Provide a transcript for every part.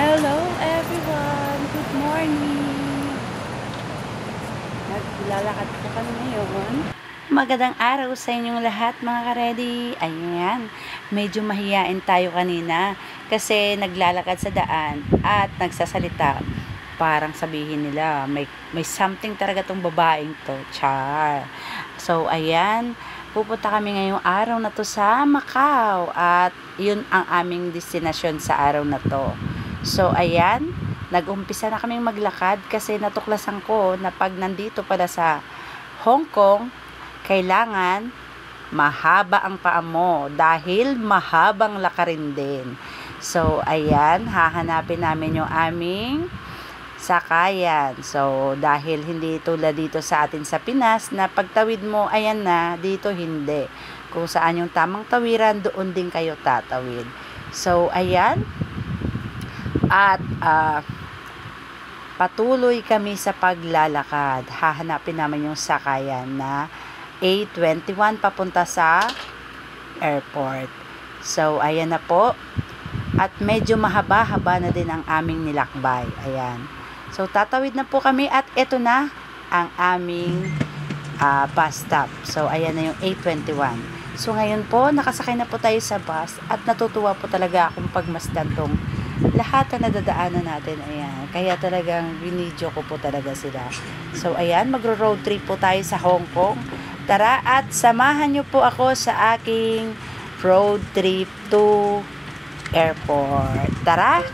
Hello everyone! Good morning! Naglalakad po kami ngayon. Magandang araw sa inyong lahat mga ka-ready. Ayan, medyo mahiyain tayo kanina kasi naglalakad sa daan at nagsasalita. Parang sabihin nila, may something talaga tong babaeng to. Char! So, ayan, pupunta kami ngayong araw na to sa Macau at yun ang aming destinasyon sa araw na to. So, ayan, nag-umpisa na kaming maglakad kasi natuklasan ko na pag nandito pala sa Hong Kong, kailangan mahaba ang paa mo dahil mahabang lakarin din. So, ayan, hahanapin namin yung aming sakayan. So, dahil hindi tulad dito sa atin sa Pinas na pagtawid mo, ayan na, dito hindi. Kung saan yung tamang tawiran, doon din kayo tatawid. So, ayan, at patuloy kami sa paglalakad. Hahanapin namin yung sakayan na A21 papunta sa airport. So, ayan na po. At medyo mahaba-haba na din ang aming nilakbay. Ayan. So, tatawid na po kami at ito na ang aming bus stop. So, ayan na yung A21. So, ngayon po, nakasakay na po tayo sa bus at natutuwa po talaga akong pagmasdan tong lahat na nadadaanan natin. Ayan. Kaya talagang binidyo ko po talaga sila. So, ayan, magro-road trip po tayo sa Hong Kong. Tara at samahan nyo po ako sa aking road trip to airport. Tara!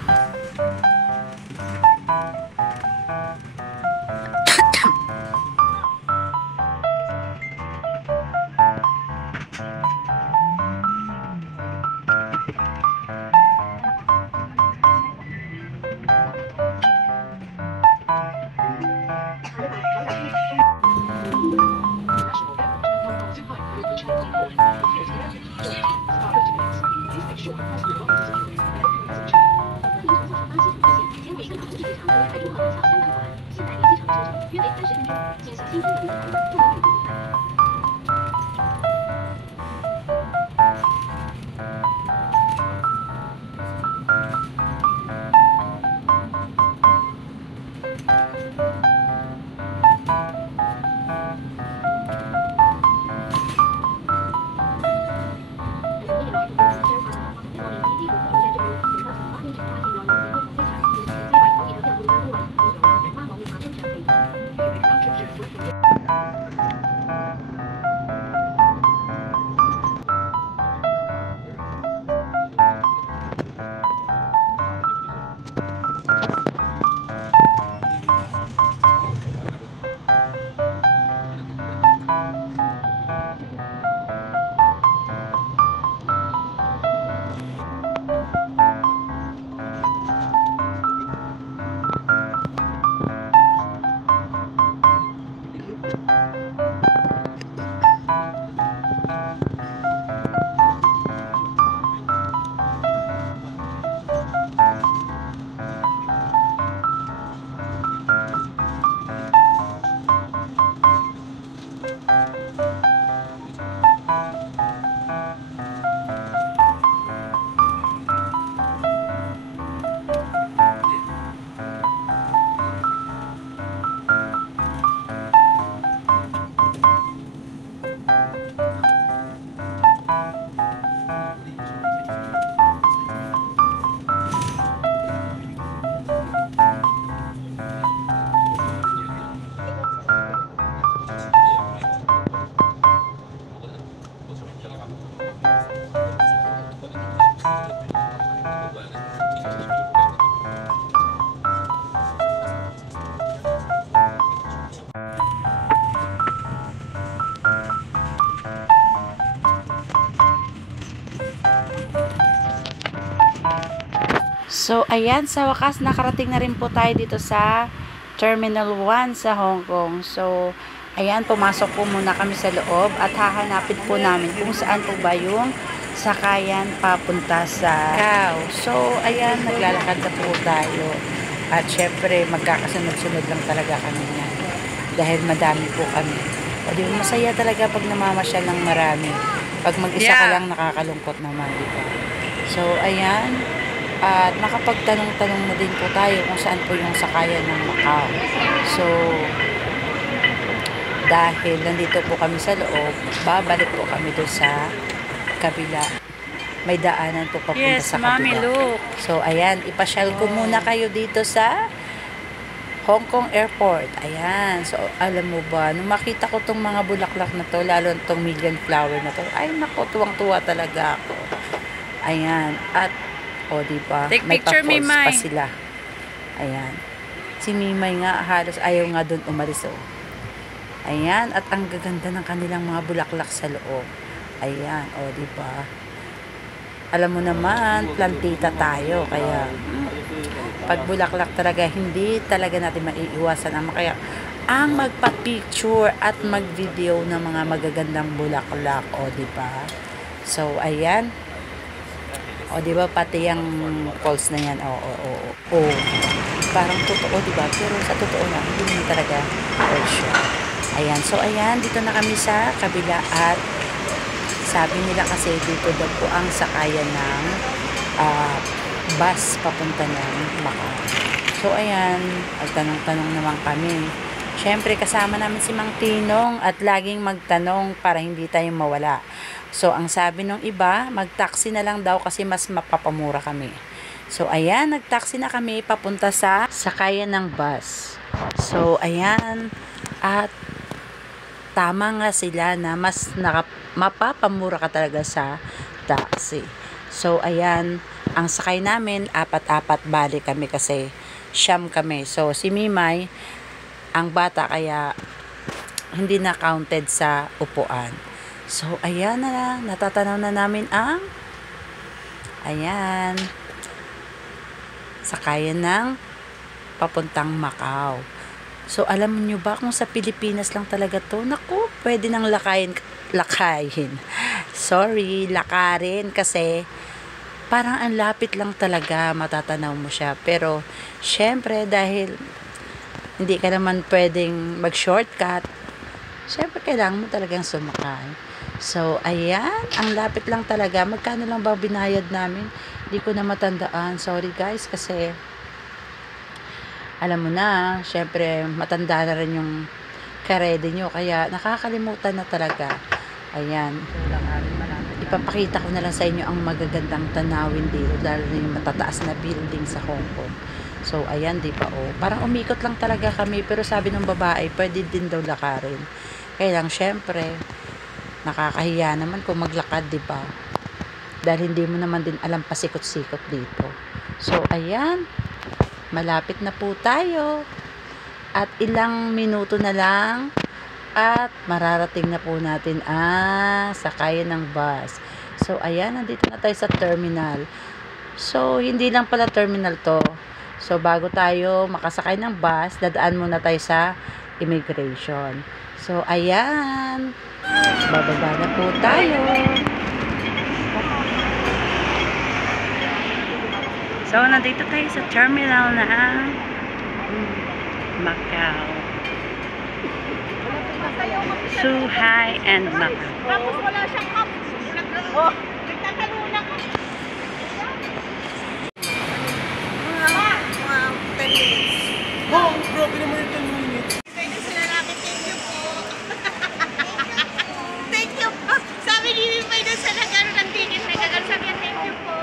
So, ayan, sa wakas, nakarating na rin po tayo dito sa Terminal 1 sa Hong Kong. So, ayan, pumasok po muna kami sa loob at hahanapin po namin kung saan po ba yung sakayan papunta sa Macau. So, ayan, naglalakad na po tayo. At syempre, magkakasunod-sunod lang talaga kami yan. Dahil madami po kami. O, di ba, masaya talaga pag namamasyal ng marami. Pag mag-isa ka lang, nakakalungkot naman, di ba? So, ayan. At nakapagtanong-tanong na din po tayo kung saan po yung sakayan ng Macau. So, dahil nandito po kami sa loob, babalik po kami doon sa kabila. May daanan po papunta sa kabila. Mami, look. So, ayan, ipasyal ko muna kayo dito sa Hong Kong Airport. Ayan. So, alam mo ba, nung makita ko tong mga bulaklak na to, lalo tong million flower na to, ay nako, tuwang-tuwa talaga ako. Ayan. At, diba, may pa-falls pa sila. Ayan. Si Mimay nga, halos ayaw nga doon umalis, Ayan. At ang gaganda ng kanilang mga bulaklak sa loob. Ayan. Diba? Alam mo naman, plantita tayo. Kaya, pag bulaklak talaga, hindi talaga natin maiiwasan. Kaya, ang magpa-picture at mag-video ng mga magagandang bulaklak. Diba? So, ayan. Diba? Pati yung calls na yan. Parang totoo, diba? Pero sa totoo na, hindi talaga sure. Ayan. So, ayan. Dito na kami sa kabila at sabi nila kasi dito daw po ang sakayan ng bus papunta ng Macau. So, ayan. Tanong-tanong naman kami. Siyempre, kasama namin si Mang Tinong at laging magtanong para hindi tayo mawala. So, ang sabi ng iba, mag-taxi na lang daw kasi mas mapapamura kami. So, ayan. Nag-taxi na kami papunta sa sakayan ng bus. So, ayan. At tama nga sila na mas mapapamura ka talaga sa taxi. So, ayan, ang sakay namin, 4-4 balik kami kasi siyam kami. So, si Mimay, ang bata, kaya hindi na counted sa upuan. So, ayan na, natatanaw na namin ang sakayan ng papuntang Macau. So, alam niyo ba kung sa Pilipinas lang talaga to? Naku, pwede nang lakarin. Sorry, lakarin kasi parang ang lapit lang talaga, matatanaw mo siya. Pero, syempre, dahil hindi ka naman pwedeng mag-shortcut, syempre, kailangan mo talagang sumakay. So, ayan, ang lapit lang talaga. Magkano lang ba binayad namin? Hindi ko na matandaan. Sorry guys, kasi alam mo na, syempre, matanda na rin yung karede nyo. Kaya, nakakalimutan na talaga. Ayan. Ipapakita ko na lang sa inyo ang magagandang tanawin dito. Lalo na yung matataas na building sa Hong Kong. So, ayan, di ba? Parang umikot lang talaga kami. Pero sabi ng babae, pwede din daw lakarin. Kaya lang, syempre, nakakahiya naman kung maglakad, di ba? Dahil hindi mo naman din alam pasikot-sikot dito. So, ayan. Malapit na po tayo. At ilang minuto na lang at mararating na po natin sakayan ng bus. So, ayan, nandito na tayo sa terminal. So, hindi lang pala terminal to. So, bago tayo makasakay ng bus, dadaan muna tayo sa immigration. So, ayan. Bababa na po tayo. So, nandito tayo sa terminal ng Macau. Zhuhai and Macau. Tapos wala siyang cup. Nagtataluna ko. Mga 10 minutes. Grabe naman yung 10 minutes. Thank you sa lalaki. Thank you po. Thank you po. Sabi ni Mimay na sa nagano ng ticket. Nagagano sabi niya, thank you po.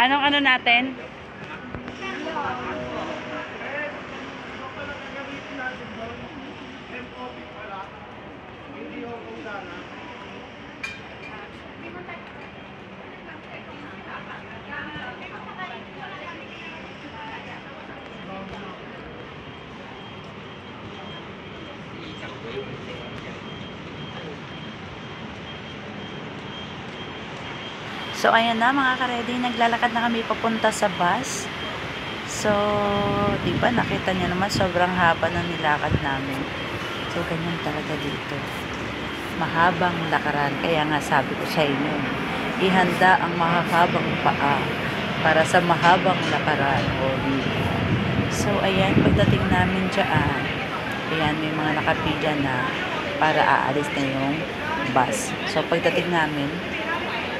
Anong ano natin? So, ayan na mga ka-ready, naglalakad na kami papunta sa bus. So, di ba nakita niyo naman sobrang haba ng nilakad namin. So, ganyan talaga dito. Mahabang lakaran. Kaya nga sabi ko sa inyo, ihanda ang mahabang paa para sa mahabang lakaran. So, ayan, pagdating namin dyan, ayan, may mga nakapila na para aalis na yung bus. So, pagdating namin,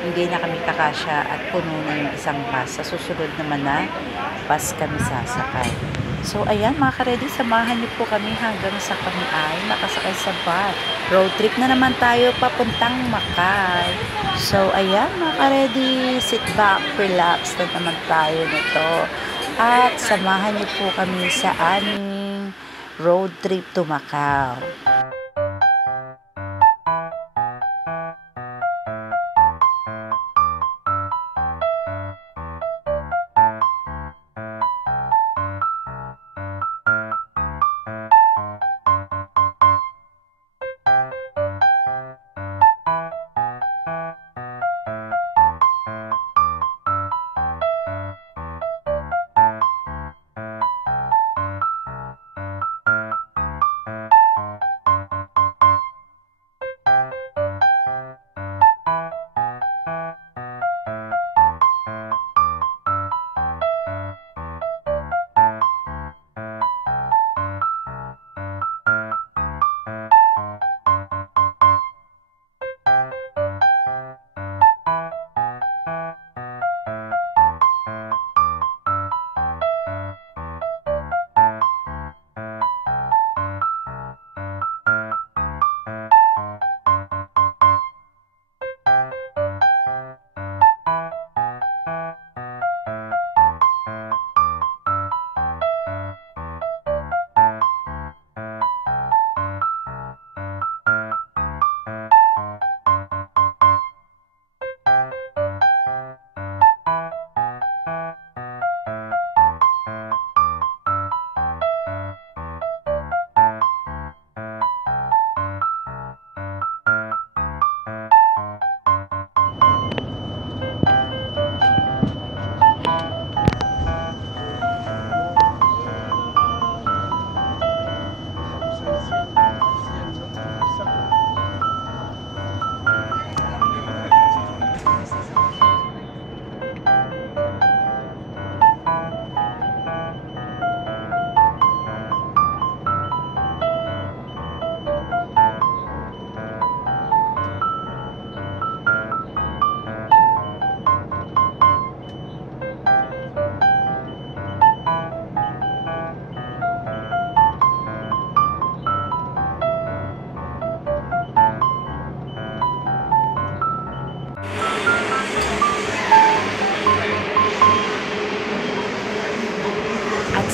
hindi na kami kakasya at puno na yung isang bus. Sa susunod naman na bus kami sasakay. So, ayan mga ka-ready, samahan niyo po kami hanggang sa kami ay nakasakay sa bus. Road trip na naman tayo papuntang Makay. So, ayan mga ka-ready, sit back, relax na naman tayo nito. At samahan niyo po kami sa aming road trip to Macau.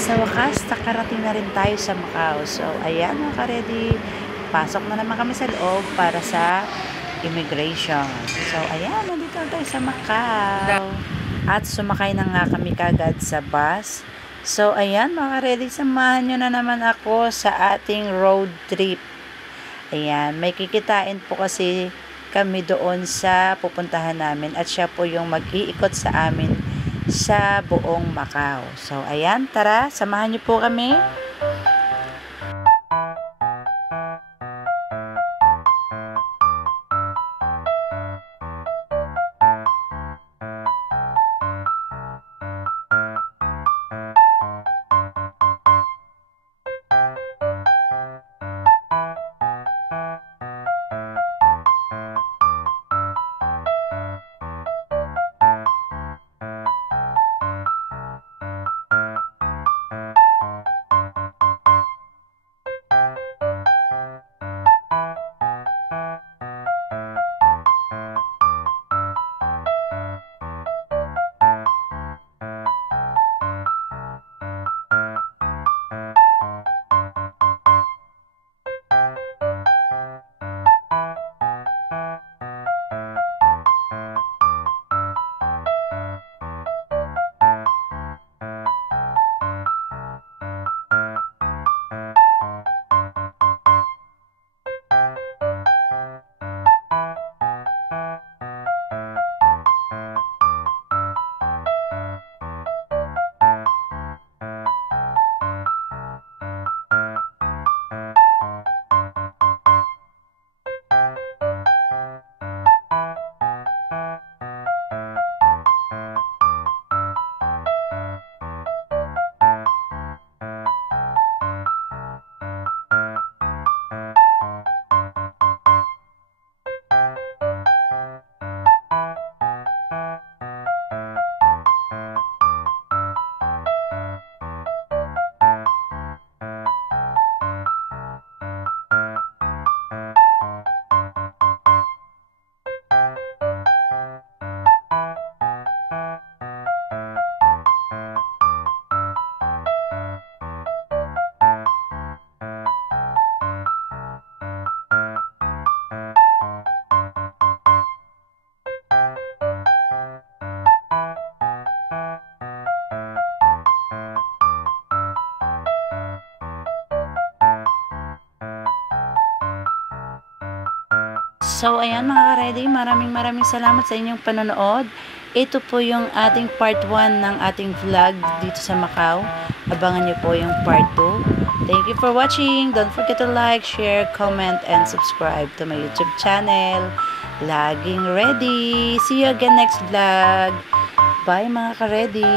Sa wakas, nakarating na rin tayo sa Macau. So, ayan mga ka-ready, pasok na naman kami sa loob para sa immigration. So, ayan, nandito na tayo sa Macau. At sumakay na nga kami kagad sa bus. So, ayan mga ka-ready, samahan nyo na naman ako sa ating road trip. Ayan, may kikitain po kasi kami doon sa pupuntahan namin at siya po yung mag-iikot sa amin sa buong Macau. So, ayan, tara, samahan niyo po kami. So, ayan mga ka-ready, maraming salamat sa inyong panonood. Ito po yung ating part 1 ng ating vlog dito sa Macau. Abangan nyo po yung part 2. Thank you for watching. Don't forget to like, share, comment, and subscribe to my YouTube channel. Laging ready. See you again next vlog. Bye mga ka-ready.